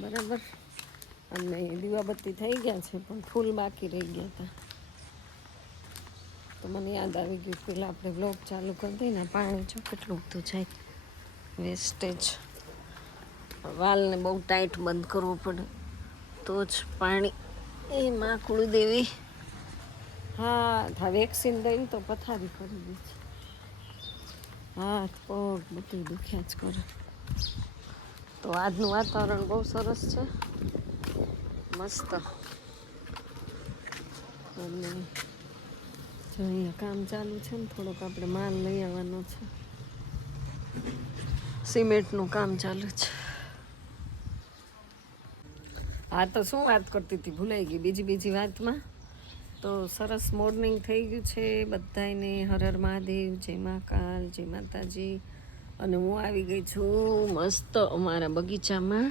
બરાબર. અને દીવાબત્તી થઈ ગયા છે પણ ફૂલ બાકી રહી ગયા હતા. તો મને યાદ આવી ગયું પેલા આપણે બ્લોગ ચાલુ કરી દઈએ. પાણી જો કેટલું બધું જાય વેસ્ટેજ. વાલને બહુ ટાઈટ બંધ કરવું પડે તો જ પાણી એ માં કુળદેવી. હા વેક્સિન દઈને તો પથારી કરી દે છે. હાથ પગ બધું દુખ્યા જ કરે. તો આજનું વાતાવરણ બહુ સરસ છે, મસ્ત. અને જો અહીંયા કામ ચાલુ છે ને, થોડોક આપણે માલ લઈ આવવાનો છે. સિમેન્ટનું કામ ચાલુ છે. હા તો શું વાત કરતી હતી, ભૂલાઈ ગઈ બીજી વાતમાં. તો સરસ મોર્નિંગ થઈ ગયું છે બધાને. હર હર મહાદેવ, જય મહાકાલ, જય માતાજી. અને હું આવી ગઈ છું મસ્ત અમારા બગીચામાં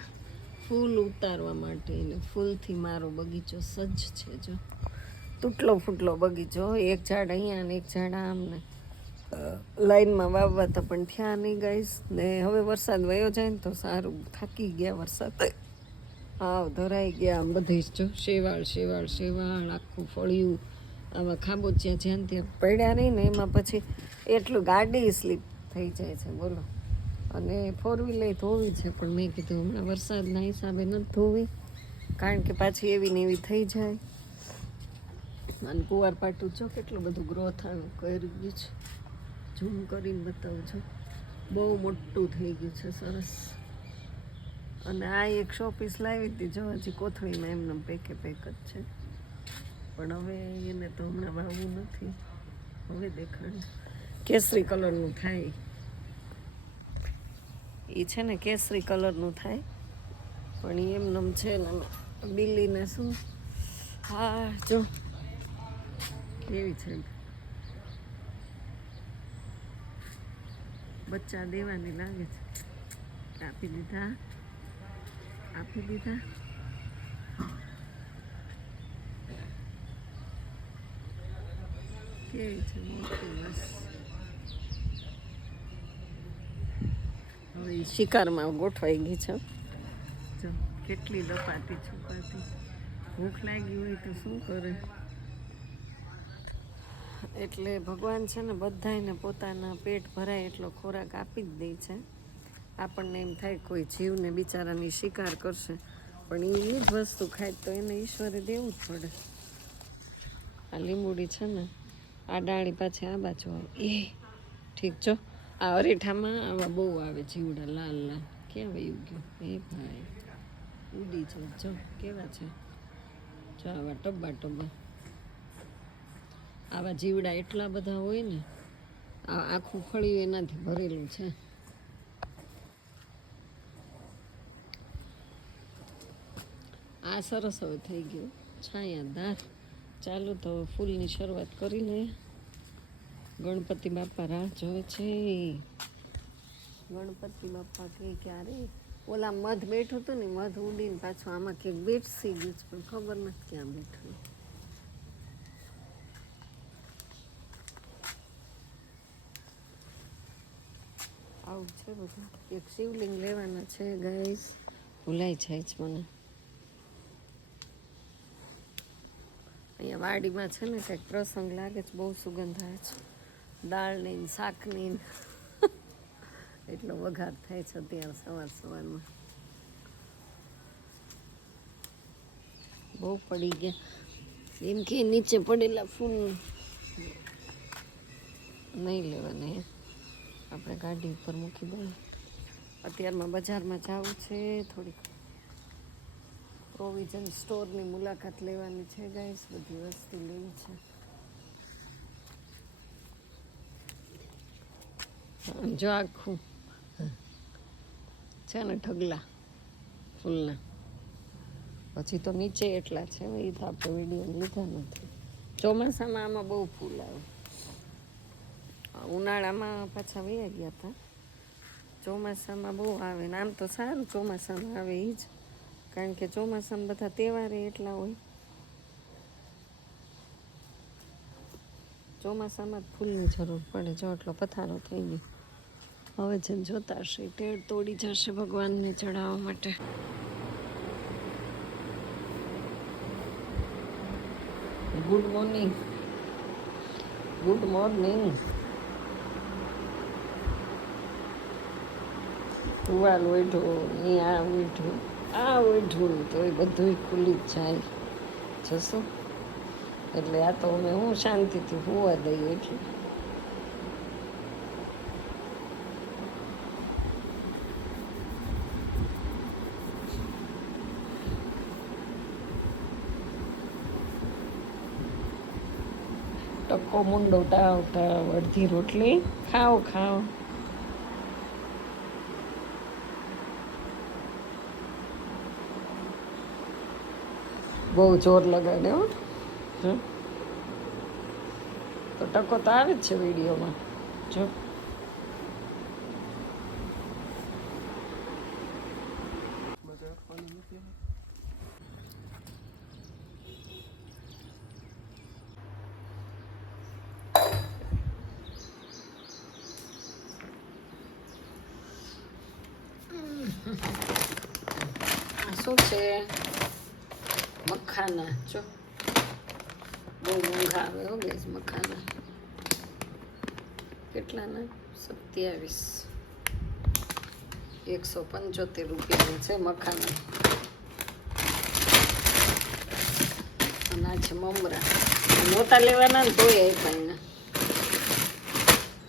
ફૂલ ઉતારવા માટે. અને ફૂલથી મારો બગીચો સજ્જ છે. જો તૂટલો ફૂટલો બગીચો, એક ઝાડ અહીંયા ને એક ઝાડ આમ ને લાઈનમાં વાવવા તો પણ થયા નહીં ગાઈસ. ને હવે વરસાદ વયો જાય ને તો સારું. થાકી ગયા વરસાદ. હાવ ધરાઈ ગયા આમ બધી જ. જો શેવાળ આખું ફળ્યું. આમાં ખાબોચિયા જ્યાં ત્યાં પડ્યા નહીં ને એમાં પછી એટલું ગાડી સ્લીપ થઈ જાય છે બોલો. અને ફોર વ્હીલર ધોવી છે પણ મેં કીધું હમણાં વરસાદના હિસાબે નથી ધોવી, કારણ કે પાછી એવી ને એવી થઈ જાય. અને કુંવારપાટું જો કેટલું બધું ગ્રોથ આવ્યું કર્યું ગયું છે. ઝૂમ કરીને બતાવું છું, બહુ મોટું થઈ ગયું છે, સરસ. અને આ એક શો પીસ લાવી હતી, જો હજી કોથળીમાં એમને પેક જ છે. પણ હવે એને તો હમણાં વાવવું નથી, હવે દેખાડું. કેસરી કલરનું થાય એ છે ને, કેસરી કલરનું થાય. પણ એમનેમ છે ને બિલ્લીને શું. હા જો કેવી છે, બચ્ચા દેવાની લાગે છે. આપી દીધા કેવી છે મોટી. બસ હવે શિકારમાં ગોઠવાઈ ગઈ છે. જો કેટલી દપાતી છુપાતી. ભૂખ લાગી હોય તો શું કરે. એટલે ભગવાન છે ને બધાને પોતાના પેટ ભરાય એટલો ખોરાક આપી જ દે છે. આપણને એમ થાય કોઈ જીવને બિચારાની શિકાર કરશે, પણ એ જ વસ્તુ ખાય તો એને ઈશ્વરે દેવું જ પડે. આ લીંબુડી છે ને, આ ડાળી પાછી આ બાજુ આવે એ ઠીક. જો આ અરેઠામાં આવા બહુ આવે જીવડા, લાલ ક્યાં વયું ગયું એ ભાઈ. ઉડી છે જો કેવા છે. જો આવા ટબ્બા આવા જીવડા એટલા બધા હોય ને. આ આખું ફળિયું એનાથી ભરેલું છે. આ સરસ હવે થઈ ગયું છાયાદાર. ચાલો તો ફૂલની શરૂઆત કરી લઈએ. ગણપતિ બાપા રાહ જોવે છે. ગણપતિ બાપા કે ક્યારે ઓલા મધ બેઠું હતું ને, મધ ઉડીને પાછું આમાં ક્યાંક બેઠસી ગયું છે, પણ ખબર નથી ક્યાં બેઠું. આવું છે બધું. એક શિવલિંગ લેવાના છે ગાઈસ, ભૂલાઈ જાય છે મને. અહીંયા વાડીમાં છે ને કંઈક પ્રસંગ લાગે છે, બહુ સુગંધ આવે છે. દાળની શાકની એટલો વઘાર થાય છે અત્યારે સવારમાં. બહુ પડી ગયા એમ કે નીચે પડેલા ફૂલ નહીં લેવાના, આપણે ગાડી ઉપર મૂકી દઈએ. અત્યારમાં બજારમાં જવું છે, થોડીક પ્રોવિઝન સ્ટોરની મુલાકાત લેવાની છે ગાઈસ. બધી વસ્તુ લેવી છે. જો આખું છે ને ઢગલા ફૂલના. પછી તો નીચે એટલા છે, એ તો આપણે વિડીયો લીધા નથી. ચોમાસામાં આમાં બહુ ફૂલ આવે. ઉનાળામાં પાછા વયા ગયા હતા. ચોમાસામાં બહુ આવે ને. આમ તો સારું ચોમાસામાં આવે એ જ, કારણ કે ચોમાસામાં બધા તહેવારે એટલા હોય. ચોમાસામાં જ ફૂલની જરૂર પડે. જો એટલો પથારો થઈ ગયો. હવે જેમ જોતા હશે ટેડ તોડી જશે ભગવાનને ચડાવવા માટે. Good morning, good morning. ટુવાલ ઉઠ્યું, અહીંયા ઉઠ્યું, આ ઉઠ્યું, તો એ બધું ખુલ્લી જ જાય જશું. એટલે આ તો અમે હું શાંતિથી હોવા દઈએ એટલે. ટકો મુંડો ટાવ ટાવ, અડધી રોટલી ખાઓ ખાઓ. બહુ જોર લગાડ્યો જો, તો ટકો તો આવે જ છે વિડીયોમાં જો. શું છે? મખાના જો, બહુ મોંઘા આવે હો ગેસ મખાના. કેટલાના? 27, 175 રૂપિયાના છે મખાના. અને આ છે મમરા, નહોતા લેવાના ને તોય આપ્યા.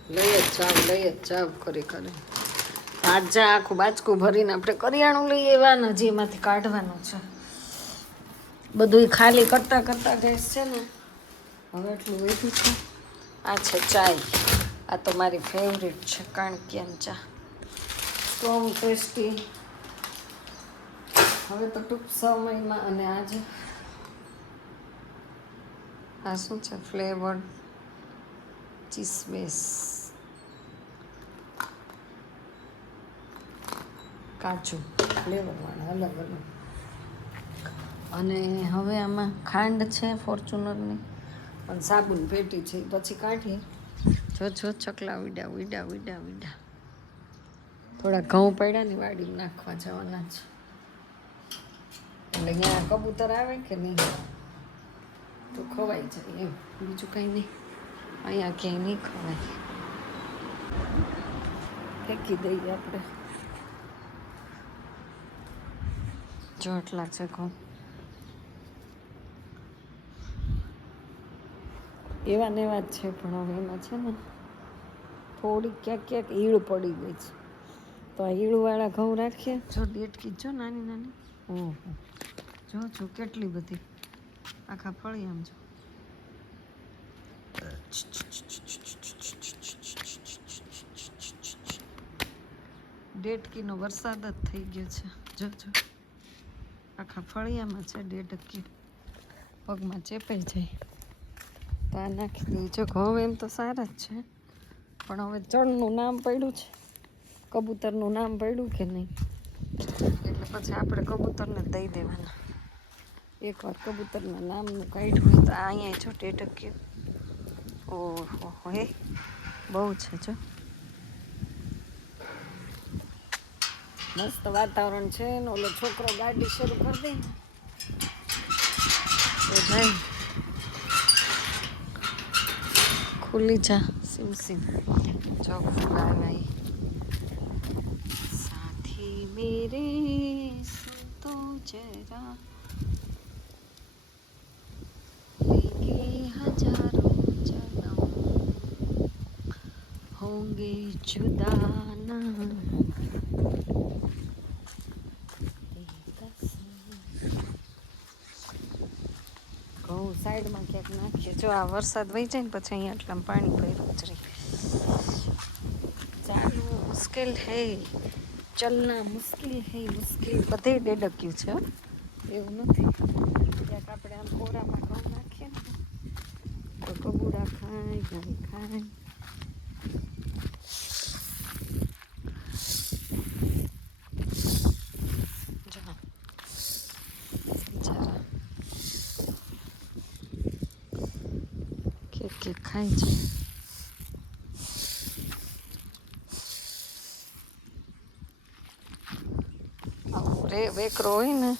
લઈ જ જાવ કરી આજે આખું બાચકું ભરીને આપણે કરિયાણું લઈ આવવાના, જે એમાંથી કાઢવાનું છે. બધું ખાલી કરતા ગેસ છે ને હવે એટલું વધ્યું છે. આ છે ચાય, આ તો મારી ફેવરેટ છે, કાણકિયાન ચા, સ્ટ્રોંગ ટેસ્ટી. હવે તો ટૂંક સમયમાં. અને આજે આ શું છે? ફ્લેવર્ડ ચીઝબેસ કાજુ ફ્લેવરવાળા અલગ અલગ. અને હવે આમાં ખાંડ છે ફોર્ચ્યુનરની, પણ સાબુન પેટી છે પછી કાઢીએ. જો ચકલા ઉડા. થોડા ઘઉં પડ્યા ને વાડીમાં નાખવા જવાના છે. એટલે અહીંયા કબૂતર આવે કે નહીં તો ખવાઈ જાય એમ, બીજું કંઈ નહીં. અહીંયા ક્યાંય નહીં ખવાય, ફેંકી દઈએ આપણે. જો એટલા છે ઘઉં, એવા ને એવા જ છે. પણ હવે એમાં છે ને થોડી ક્યાંક ઈળ પડી ગઈ છે, તો આ ઈળવાળા ઘઉં રાખીએ. જો ડેટકી જો નાની. ઓહો જો કેટલી બધી આખા ફળી આમ જો. ડેટકીનો વરસાદ જ થઈ ગયો છે. જો આખા ફળિયામાં છે ડેટકી, પગમાં ચેપાઈ જાય તો આ નાખી દઈએ. જો ઘઉં એમ તો સારા જ છે, પણ હવે ચણનું નામ પડ્યું છે, કબૂતરનું નામ પડ્યું કે નહીં, એટલે પછી આપણે કબૂતરને દઈ દેવાના. એકવાર કબૂતરના નામનું કાઢ્યું હોય તો અહીંયા જો ડેટક્યું. ઓહો હે બહુ છે જો. મસ્ત વાતાવરણ છે ને. ઓલો છોકરો ગાડી શરૂ કરી દે તો જાય, ખુલ્લી જા સિમ જો ફૂલાઈ. સાથી મેરે સુન તો જરા, લેંગે હજારો જન્મ, હોંગે જુદા ના. ઘઉં સાઈડમાં ક્યાંક નાખીએ. જો આ વરસાદ વહી જાય ને પછી અહીંયા આટલામાં પાણી ભર્યું જ રહે. ચાલવું મુશ્કેલ હે, ચલના મુશ્કેલ હે, મુશ્કેલ બધે ડેડક્યું છે, એવું નથી. ક્યાંક આપણે આમ કોરામાં ઘઉં નાખીએ ને તો કબૂડા ખાય, ગાય ખાય. કે ખાય છે. વેકરો હોય ને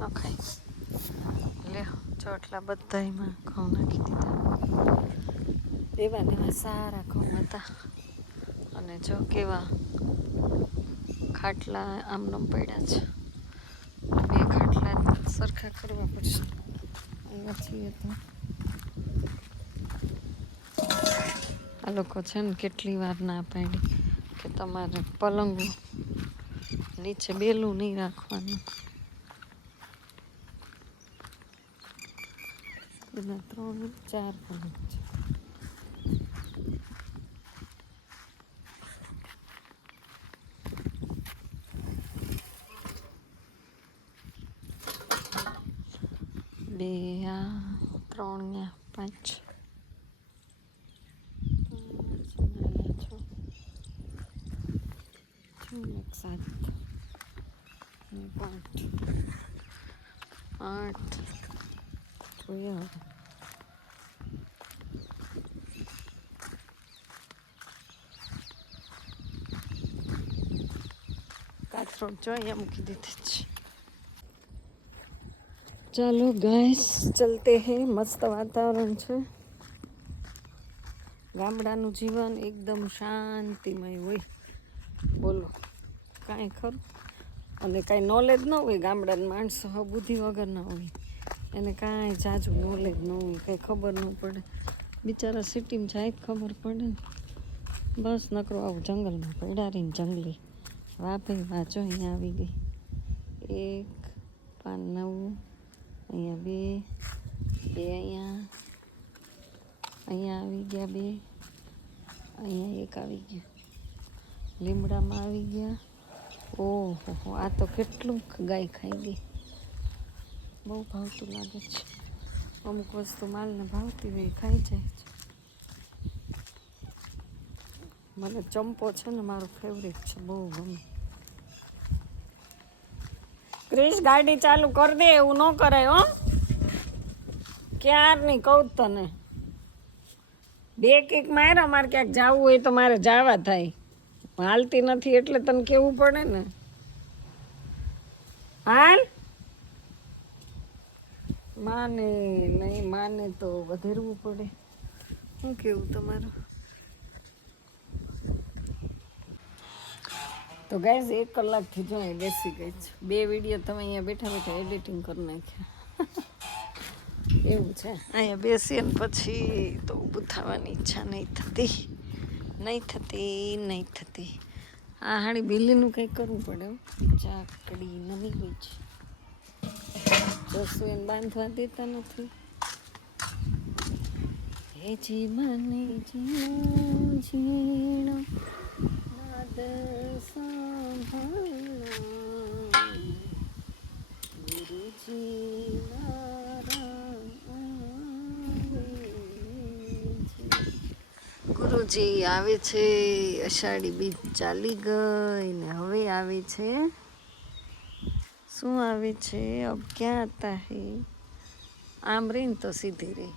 નખાય. લ્યો ચોટલા બધામાં ઘઉં નાખી દીધા. એવા સારા ઘઉં હતા. અને જો કેવા ખાટલા આમનામ પડ્યા છે. બે ખાટલા સરખા કરવા પડશે. અહીંયા છીએ તો આ લોકો છે ને કેટલી વાર ના પાડી કે તમારે પલંગ નીચે બેલું નહીં રાખવાનું. એના 3 4 પલંગ છે. બે આ 3 5 7 8 જોઈએ હવે. કાથરોડ જો અહીંયા મૂકી દીધી છે. ચાલો ગાઈસ ચલતે હે. મસ્ત વાતાવરણ છે. ગામડાનું જીવન એકદમ શાંતિમય હોય. બોલો કાંઈ ખરું. અને કાંઈ નોલેજ ન હોય. ગામડાના માણસો બુદ્ધિ વગરના હોય. એને કાંઈ જાજુ નોલેજ ન હોય. કંઈ ખબર ન પડે. બિચારા સિટીમાં જાય જ ખબર પડે ને. બસ નકરો આવું જંગલમાં પડ્યા રહીને જંગલી. વાહ ભાઈ વાંચો અહીંયા આવી ગઈ. 1 5 9 અહીંયા 2 અહીંયા આવી ગયા 2 અહીંયા 1 આવી ગયું. લીમડામાં આવી ગયા. ઓહો આ તો કેટલું ગાય ખાઈ ગઈ. બહુ ભાવતું લાગે છે. અમુક વસ્તુ માલને ભાવતી હોય ખાઈ જાય છે. મને ચંપો છે ને મારો ફેવરેટ છે. બહુ ગમે. ક્રિશ ગાડી ચાલુ કરી દે. એવું ન કરાય હો. ક્યારની કહું તને. 2 કિક મારે. અમારે ક્યાંક જવું હોય તો મારે જવા થાય. હાલતી નથી એટલે તને કેવું પડે ને. હાલ માને નહીં માને તો વધેરવું પડે. શું કેવું તમારું? તો ગાઈઝ 1 કલાકથી જો અહીં બેસી ગઈ છે. 2 વિડીયો તમે અહીંયા બેઠા બેઠા એડિટિંગ કરી નાખ્યા. એવું છે. અહીંયા બેસીએ ને પછી તો ઊભું થવાની ઈચ્છા નહીં થતી. આ હાડી બિલ્લીનું કંઈક કરવું પડે. ચાકડી નમી ગઈ છે. જસુ એને બાંધવા દેતા નથી. હે જી મને ઝીણો નાદ સાંભળના ગુરુજી ગુરુજી આવે છે. અષાઢી બીજ ચાલી ગઈ ને હવે આવે છે. શું આવે છે? અબ ક્યાં આતા હે? આમ રહીને તો સીધી રહી.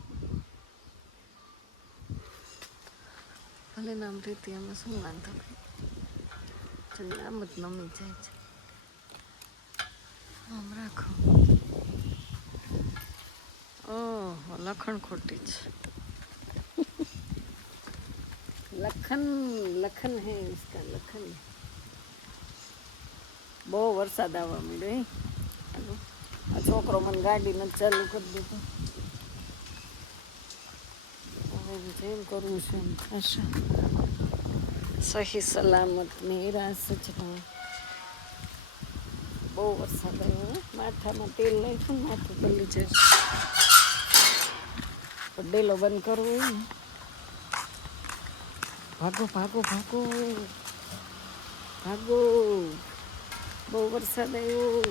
ભલે નામ રહેતી આમાં શું વાંધો નહીં. આમ જ નમી જાય છે. આમ રાખો. ઓહો લખણ ખોટી છે. લખન હે इसका લખન. બહુ વરસાદ આવવા માંડ્યો. આ છોકરો મને ગાડી નથી ચાલુ કરી દીધું. હવે જેમ કરવું છે એમ થશે. સહી સલામત મેરા સજના. બહુ વરસાદ આવ્યો. માથામાં તેલ નાખ્યું ને માથું બળી જશે. ડેલો બંધ કરવો હોય ને. ભાગો ભાગો ભાગો ભાગો. બહુ વરસાદ આવ્યો.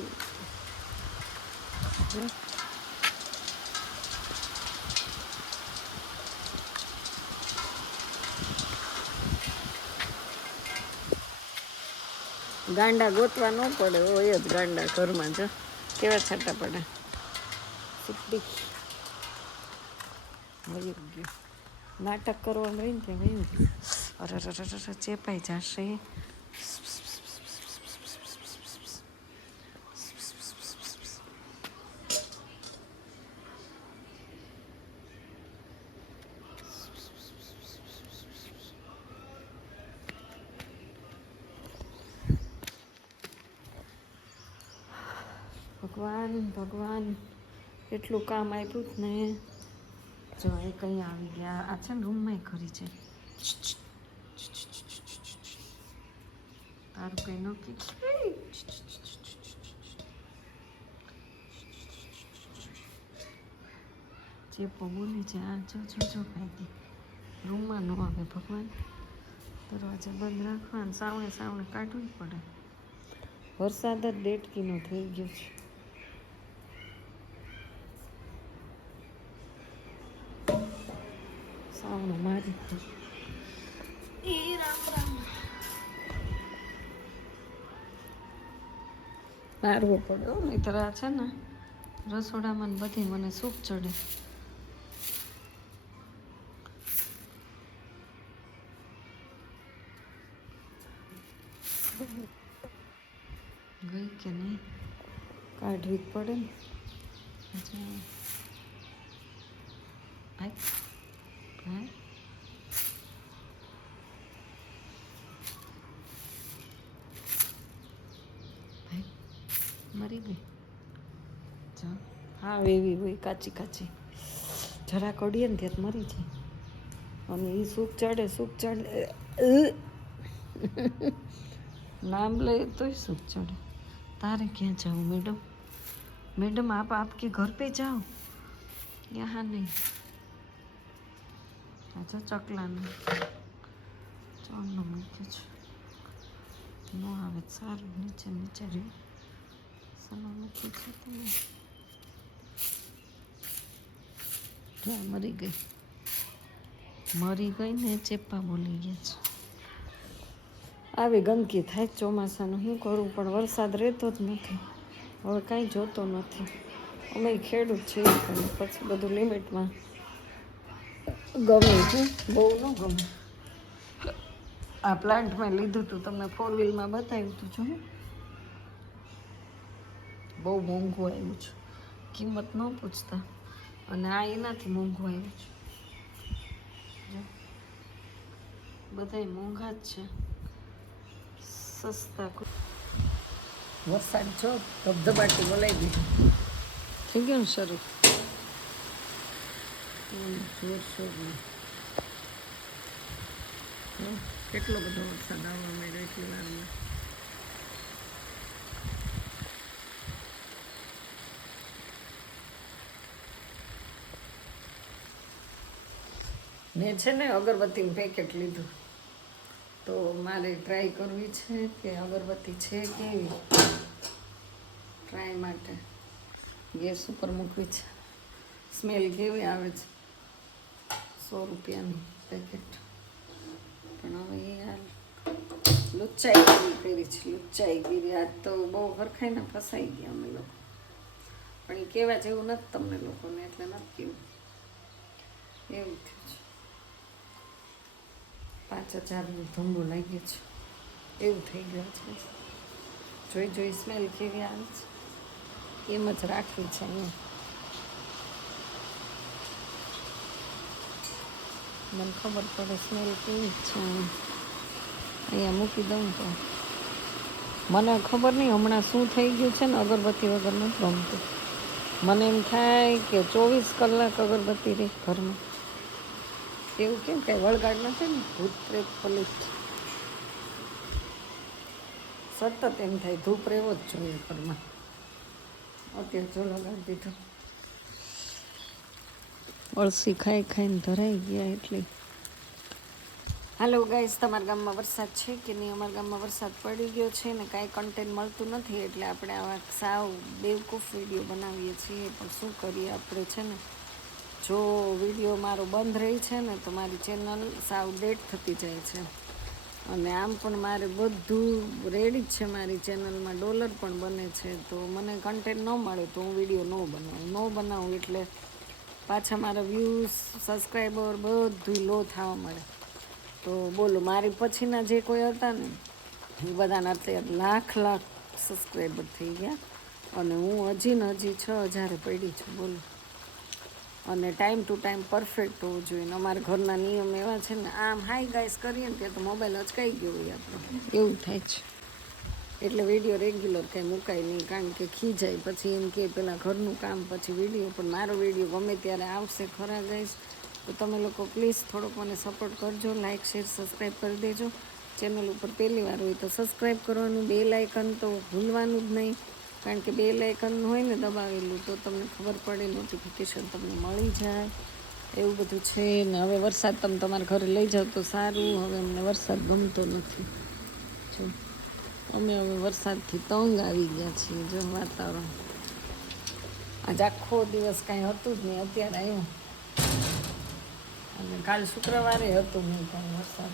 ગાંડા ગોતવા ન પડે. હોય જ ગાંડા ઘરમાં. જો કેવા છાંટા પડે. સીટી વયું ગયું. નાટક કરવાનું રહીને ત્યાં વયું ગયું. અરે ચેપાઈ જશે. ભગવાન ભગવાન એટલું કામ આપ્યું જ ને. જો એ કંઈ આવી ગયા. આ છે ને રૂમમાં ખરી છે. તારું કંઈ નક્કી ચેપો બોલી છે. આ જો ભાઈ રૂમમાં ન આવે ભગવાન. દરવાજા બંધ રાખવા સાવણે સાવણે કાઢવું પડે. વરસાદ જ દેડકીનો થઈ ગયો છે. સાવણું મારી એ રામ રામ મારવો પડ્યો. નહીતર આ છે ને રસોડામાં બધી મને સૂપ ચડે. ગઈ કે નહીં કાઢવી જ પડે ને. ભાઈ મરી ગઈ. હા એવી હોય કાચી કાચી જરા કડીએ ને ત્યાં મરી જાય. અને એ સૂપ ચડે નામ લે તોય સૂપ ચડે. તારે ક્યાં જાઉં મેડમ? मैडम आप आपके घर पे जाओ, यहाँ नहीं. अच्छा ચકલાનું ચોરનું મૂક્યું છે. ન આવે સારું. નીચે રહ્યું સલામતી છે. તમે મરી ગઈ ને ચેપા બોલી ગયા છે. આવી ગંદકી થાય ચોમાસાનું. શું કરું પણ વરસાદ રહેતો જ નથી. હવે કાંઈ જોતો નથી. અમે ખેડૂત છીએ પણ પછી બધું લિમિટમાં ગમે છે. બહુ ન ગમે. આ પ્લાન્ટ મેં લીધું હતું, તમને 4 વ્હીલમાં બતાવ્યું હતું. જો બહુ મોંઘું આવ્યું છે. કિંમત ન પૂછતા. અને આ એનાથી મોંઘું આવ્યું છે. બધાય મોંઘા જ છે. સસ્તા વરસાદ જો ધબધબાટી બોલાઈ ગઈ. થઈ ગયું ને શરૂ જોરશોરમાં. કેટલો બધો વરસાદ આવવા માંડ્યો એટલી વારમાં. મેં છે ને અગરબત્તીનું પેકેટ લીધું. તો મારે ટ્રાય કરવી છે કે અગરબત્તી છે કેવી. ટ્રાય માટે ગેસ ઉપર મૂકવી છે. સ્મેલ કેવી આવે છે. 100 રૂપિયાનું પેકેટ. પણ હવે યાર લુચ્ચાઈગીરી કરી છે. લુચ્ચાઈગીરી આજ તો બહુ હરખાઈને ફસાઈ ગયા અમે લોકો. પણ એ કહેવા જેવું નથી તમને લોકોને, એટલે નથી કેવું. એવું થયું છે. 5000નું ધંધો લાગ્યો છે. એવું થઈ ગયું છે. જોઈ સ્મેલ કેવી આવે છે. એમ જ રાખવી છે. મને ખબર પડે સ્મેલ કેવી છે. અહીંયા મૂકી દઉં તો મને ખબર નહીં હમણાં શું થઈ ગયું છે ને. અગરબત્તી વગર નથી ગમતું. મને એમ થાય કે 24 કલાક અગરબત્તી રહી ઘરમાં. એવું કેમ કાંઈ વળગાડ નથી ને. ભૂત પ્રેત પલિત સતત એમ થાય ધૂપ રહેવો જ જોઈએ ઘરમાં. અત્યારે જો લગાડી દીધો. અળસી ખાઈને ધરાઈ ગયા એટલી. હાલો ગાઈસ, તમારા ગામમાં વરસાદ છે કે નહીં? અમારા ગામમાં વરસાદ પડી ગયો છે ને કાંઈ કન્ટેન્ટ મળતું નથી. એટલે આપણે આવા સાવ બેવકૂફ વિડીયો બનાવીએ છીએ. પણ શું કરીએ આપણે છે ને. જો વિડીયો મારો બંધ રહી છે ને તો મારી ચેનલ સાવ ડેટ થતી જાય છે. અને આમ પણ મારે બધું રેડી જ છે. મારી ચેનલમાં ડોલર પણ બને છે. તો મને કન્ટેન્ટ ન મળે તો હું વિડીયો ન બનાવું એટલે પાછા મારા વ્યૂઝ સબસ્ક્રાઈબર બધું લો થવા મળે. તો બોલો, મારી પછીના જે કોઈ હતા ને એ બધાના અત્યારે લાખ સબસ્ક્રાઈબર થઈ ગયા. અને હું હજી 6000 પડી છું. બોલો. અને ટાઈમ ટુ ટાઈમ પરફેક્ટ હોવું જોઈએ. અમારા ઘરના નિયમ એવા છે ને. આમ હાઈ ગાઈસ કરીએ ને ત્યાં તો મોબાઈલ અચકાઈ ગયો હોય આપણો. એવું થાય છે. એટલે વિડીયો રેગ્યુલર કાંઈ મુકાય નહીં, કારણ કે ખીજાય પછી એમ કે પેલા ઘરનું કામ પછી વિડીયો. પણ મારો વિડીયો ગમે ત્યારે આવશે ખરા ગાઈસ. તો તમે લોકો પ્લીઝ થોડોક મને સપોર્ટ કરજો, લાઇક શેર સબસ્ક્રાઈબ કરી દેજો. ચેનલ ઉપર પહેલી વાર હોય તો સબસ્ક્રાઈબ કરવાનું, બેલ આઇકન તો ભૂલવાનું જ નહીં, કારણ કે બેલ આઇકન હોય ને દબાવેલું તો તમને ખબર પડે, નોટિફિકેશન તમને મળી જાય, એવું બધું છે. ને હવે વરસાદ તમે તમારા ઘરે લઈ જાઓ તો સારું. હવે અમને વરસાદ ગમતો નથી. જો અમે હવે વરસાદથી તંગ આવી ગયા છીએ. જો વાતાવરણ આજે આખો દિવસ કાંઈ હતું જ નહીં, અત્યારે આવ્યું. અને કાલ શુક્રવારે હતું નહીં કાંઈ વરસાદ.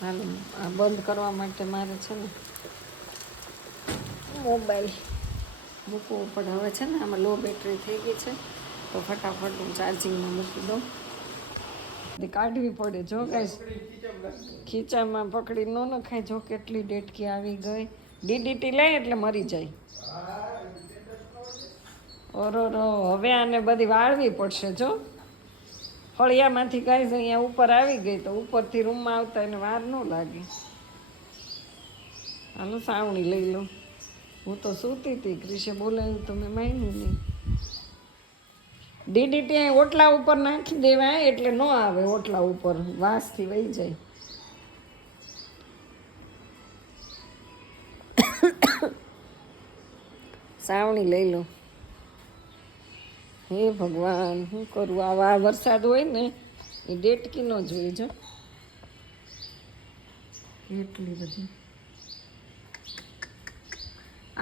હાલો આ બંધ કરવા માટે મારે છે ને મોબાઈલ મૂકવો પડે. હવે છે ને આમાં લો બેટરી થઈ ગઈ છે, તો ફટાફટ હું ચાર્જિંગમાં મૂકી દઉં. કાઢવી પડે. જો કાંઈ ખીચામાં પકડી ન નખાય. જો કેટલી ડેટકી આવી ગઈ. ડીડીટી લે એટલે મરી જાય. ઓરો હવે આને બધી વાળવી પડશે. જો ફળિયામાંથી કાંઈ અહીંયા ઉપર આવી ગઈ તો ઉપરથી રૂમમાં આવતા એને વાર ન લાગે. હાલો સાવણી લઈ લો. હું તો સૂતી હતી, ક્રિશે બોલાવ્યું તો મેં માન્યું નહીં. ડીડીટી અહીં ઓટલા ઉપર નાખી દેવાય એટલે ન આવે. ઓટલા ઉપર વાસથી વહી જાય. સાવણી લઈ લો. હે ભગવાન, શું કરું? આવા વરસાદ હોય ને એ ડેટકી ન જોઈએ. જો એટલી બધી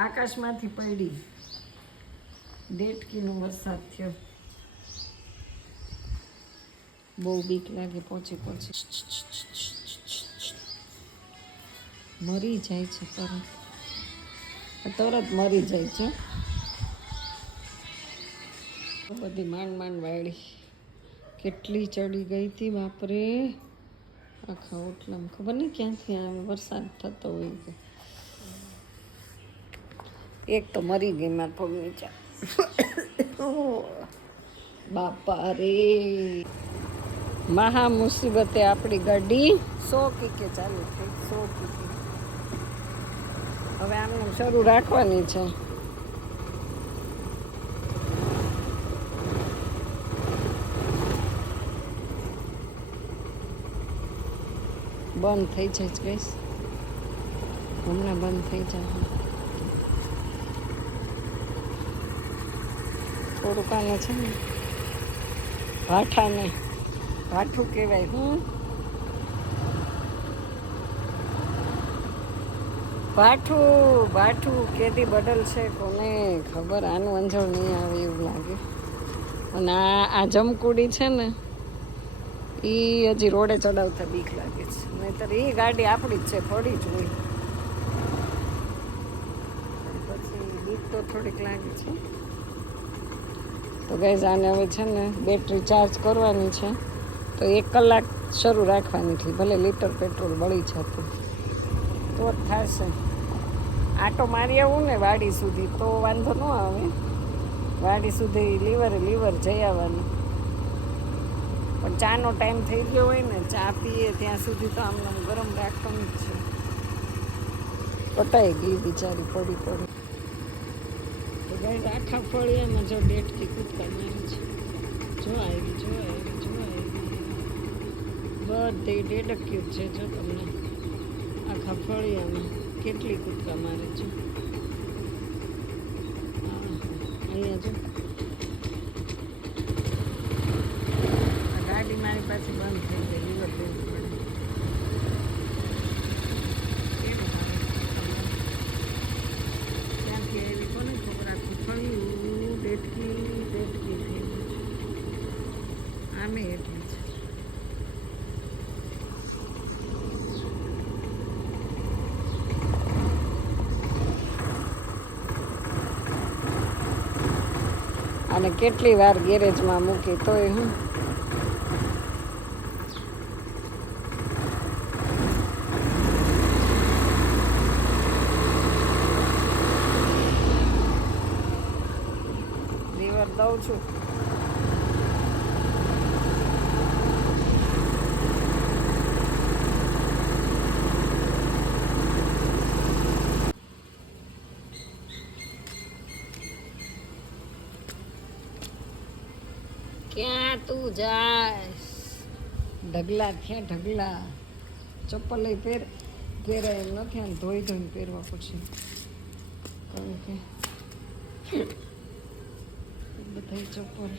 આકાશમાંથી પડી ડેટકીનો વરસાદ થયો. બહુ બીક લાગે. પહોંચી મરી જાય છે તરત મરી જાય છે. બધી માંડ વાળી કેટલી ચડી ગઈ હતી બાપરે. આખા ઓટલામાં ખબર નહીં ક્યાંથી આવે વરસાદ થતો હોય કે. એક તો મરી ગઈ મારા પગ નીચે. બાપા રે, મહા મુસીબતે આપણી ગાડી 100 કિકે ચાલુ થઈ. 100 કિકે. હવે આમને શરૂ રાખવાની છે. બંધ થઈ જાય ગઈશ, હમણાં બંધ થઈ જાય. થોડુંક આને છે ને ભાઠાને ભાઠું કહેવાય. ભાઠું કેદી બદલ છે કોને ખબર. આનું અંજળ નહીં આવે એવું લાગે. અને આ જમકુડી છે ને એ હજી રોડે ચડાવતા બીક લાગે છે. નહીંતર એ ગાડી આપણી જ છે, પડી જ હોય. પછી બીક તો થોડીક લાગે છે. તો ગાઈઝ આને હવે છે ને બેટરી ચાર્જ કરવાની છે, તો 1 કલાક શરૂ રાખવાની છે. ભલે લીટર પેટ્રોલ બળી જતું તો જ થશે. આટો મારી આવું ને વાડી સુધી તો વાંધો ન આવે. વાડી સુધી લીવર જઈ આવવાનું. પણ ચાનો ટાઈમ થઈ ગયો હોય ને, ચા પીએ ત્યાં સુધી તો આમને ગરમ રાખવાનું જ છે. પટાઈ ગઈ બિચારી પડી. તો ગાઈઝ આખા ફળિયામાં જો ડેટકી કૂદકા મારી છે. જો આવી બધી ડેડક્યું છે. જો તમને આખા ફળિયામાં કેટલી કૂદકા મારે છે. અહીંયા જો ગાડી મારી પાસે બંધ થઈ ગઈ. લીવર દેવું પડે. ત્યાંથી આવી કોને ખબર. આખું ફળ્યું ડેટકી થઈ ગયું. આમે એટલી છે. અને કેટલી વાર ગેરેજમાં મૂકી તોય હું લીવર દઉં છું. ક્યાં તું જાસ? ઢગલા થયા ઢગલા. ચપ્પલ પહેરાય એમ નથી, આમ ધોઈ ધોઈને પહેરવા પછી. કારણ કે બધા ચપ્પલ